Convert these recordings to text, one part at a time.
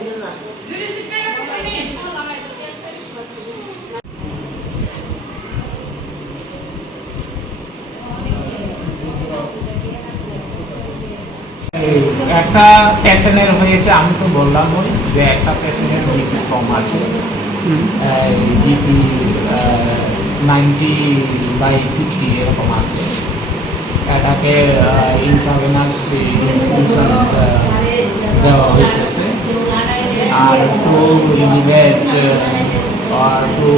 একটা পেশেন্টের হয়েছে, আমি তো বললাম যে একটা পেশেন্টের জিপি কম আছে, জিপি 90/50 এরকম আছে। এটাকে ইন্ট্রাভেনাস ইনফিউশন দেওয়া হইতেছে। আর two ইলিভেট or to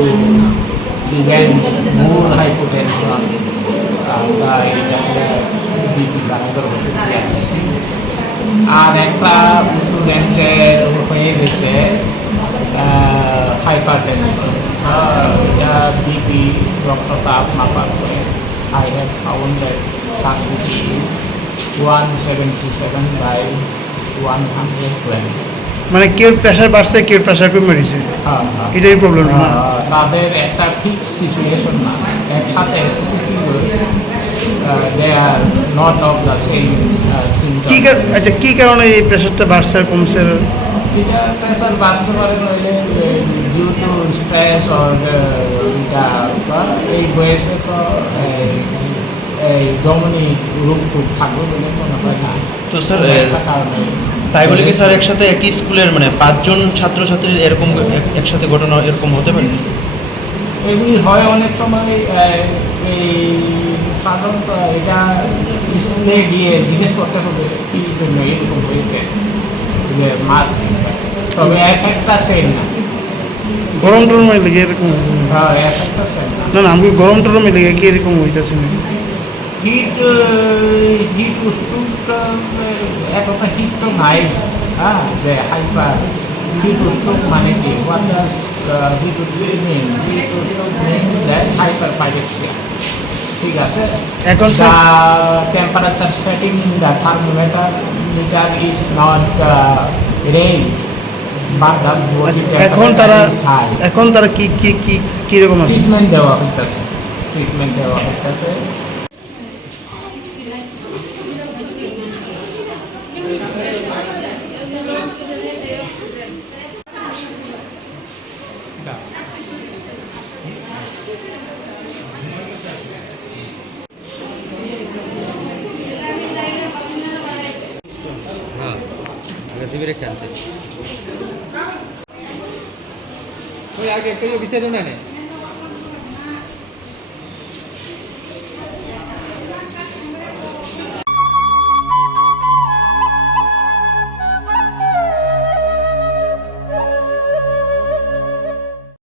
prevent more hypotension আমরা এটাকে জিপি কানেক্টর হতে যাচ্ছি। আর একটা স্টুডেন্টের হয়ে গেছে হাইপারটেনশন, এটা বিপি রক্তচাপ মাপার করে I have found that তার বিপি 177/120। মানে কেউ প্রেশার বাড়ছে, কেউ প্রেশার কমে গেছে, এটাই প্রবলেম না। তাদের একটা ফিক্স সিচুয়েশন না, একসাথে they are not of the same symptoms। আচ্ছা, কী কারণে এই প্রেশারটা বাড়ছে আর কমছে? এটা প্রেশার বাড়তে পারে ডিউ টু স্ট্রেস অর এই বয়সে তো এই দমনিক রূপ থাকবে বলে মনে হয় না। তো স্যার তাই বলে কি স্যার একসাথে একই স্কুলের মানে 5 জন ছাত্রছাত্রীর এরকম একসাথে ঘটনা এরকম হতে পারে? এগুলি হয় অনেক সময়। এই সাধারণত এটা স্কুলে গিয়ে জিজ্ঞেস করতে হবে কি জন্য এরকম হয়েছে, যে মাস। তবে এফেক্টটা সেম না। গরম টরমে লেগে এরকম এফেক্টটা সেম না। না, আমি গরম টরমে লেগে কি এরকম হইতেছে না। হিট উষ্ণটা এতটা হিট তো নাই, যে হাইপার হিট উষ্ণ মানে কি, হোয়াট ডাজ হিট উষ্ণ মিন? হিট উষ্ণ মিন দ্যাট হাইপার পাইরেক্সিয়া। ঠিক আছে, এখন temperature setting in the thermometer is not range, but the body এখন তারা কি রকম আছে? ট্রিটমেন্ট দেওয়া হইতেছে। आगे कहीं विचार ना